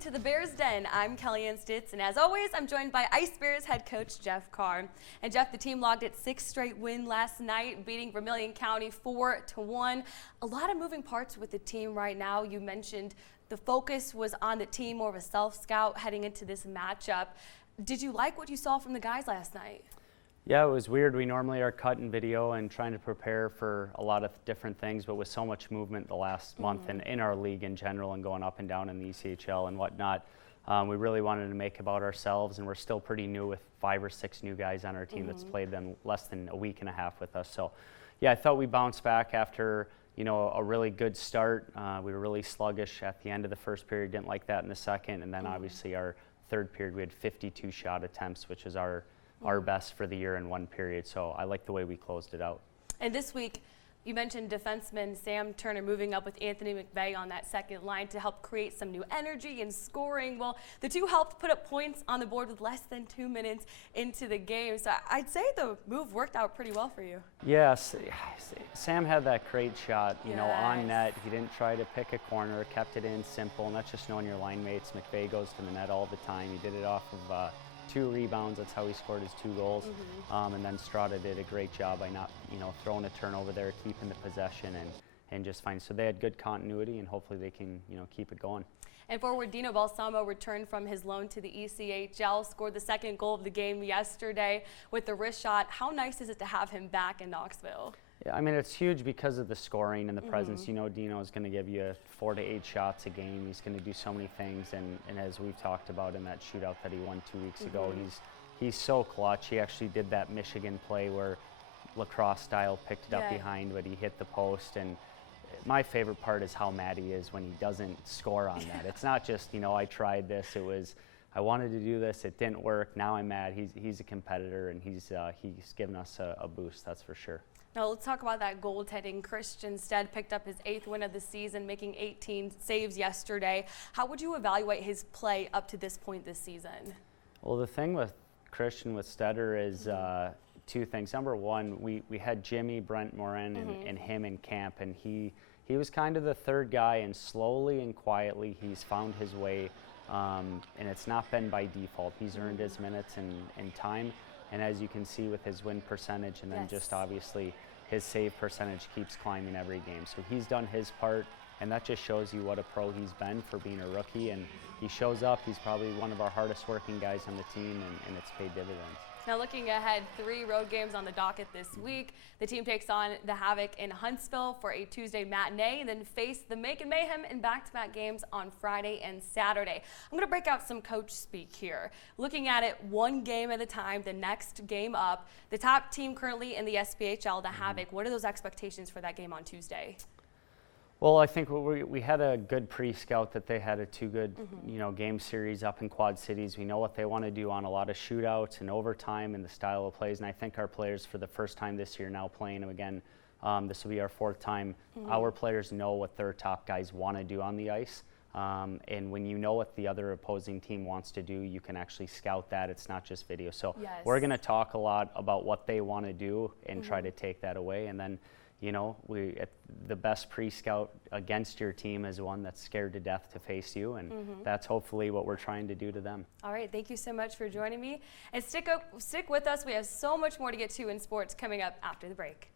to the Bears Den. I'm Kellyanne Stitts, and as always, I'm joined by Ice Bears head coach Jeff Carr. And Jeff, the team logged its sixth straight win last night, beating Vermilion County 4-1. A lot of moving parts with the team right now. You mentioned the focus was on the team, more of a self-scout heading into this matchup. Did you like what you saw from the guys last night? Yeah, it was weird. We normally are cutting video and trying to prepare for a lot of different things, but with so much movement the last month and in our league in general and going up and down in the ECHL and whatnot, we really wanted to make about ourselves, and we're still pretty new with 5 or 6 new guys on our team that's played them less than a week and a half with us. So yeah, I thought we bounced back after a really good start. We were really sluggish at the end of the first period, didn't like that in the second, and then obviously our third period we had 52 shot attempts, which is our best for the year in one period. So I like the way we closed it out. And this week, you mentioned defenseman Sam Turner moving up with Anthony McVeigh on that second line to help create some new energy and scoring. Well, the two helped put up points on the board with less than 2 minutes into the game. So I'd say the move worked out pretty well for you. Yes, Sam had that great shot, on net. He didn't try to pick a corner, kept it in simple, and that's just knowing your line mates. McVeigh goes to the net all the time. He did it off of 2 rebounds. That's how he scored his 2 goals. And then Strada did a great job by not, throwing a turnover there, keeping the possession and just fine. So they had good continuity, and hopefully they can, keep it going. And forward Dino Balsamo returned from his loan to the ECHL, scored the second goal of the game yesterday with the wrist shot. How nice is it to have him back in Knoxville? Yeah, I mean, it's huge because of the scoring and the presence. Dino is going to give you 4 to 8 shots a game. He's going to do so many things, and as we've talked about in that shootout that he won 2 weeks ago, he's so clutch. He actually did that Michigan play where lacrosse style picked it up behind, but he hit the post. And my favorite part is how mad he is when he doesn't score on that. It's not just, I tried this. It was, I wanted to do this. It didn't work. Now I'm mad. He's a competitor, and he's given us a boost, that's for sure. Now let's talk about that goaltending. Christian Stead picked up his 8th win of the season, making 18 saves yesterday. How would you evaluate his play up to this point this season? Well, the thing with Christian, with Steader, is 2 things. Number one, we had Jimmy, Brent Morin, and him in camp, and he was kind of the third guy, and slowly and quietly he's found his way, and it's not been by default. He's earned his minutes and time. And as you can see with his win percentage, and then just obviously his save percentage keeps climbing every game. So he's done his part, and that just shows you what a pro he's been for being a rookie. And he shows up. He's probably one of our hardest working guys on the team, and it's paid dividends. Now looking ahead, 3 road games on the docket this week. The team takes on the Havoc in Huntsville for a Tuesday matinee, and then face the Macon Mayhem in back-to-back games on Friday and Saturday. I'm going to break out some coach speak here. Looking at it one game at a time, the next game up. The top team currently in the SPHL, the Havoc, what are those expectations for that game on Tuesday? Well, I think we had a good pre-scout that they had a 2 good, game series up in Quad Cities. We know what they want to do on a lot of shootouts and overtime and the style of plays. And I think our players, for the first time this year, now playing them again, this will be our 4th time. Our players know what their top guys want to do on the ice. And when you know what the other opposing team wants to do, you can actually scout that. It's not just video. So we're going to talk a lot about what they want to do and try to take that away. And then, the best pre-scout against your team is one that's scared to death to face you, and that's hopefully what we're trying to do to them. All right, thank you so much for joining me. And stick with us. We have so much more to get to in sports coming up after the break.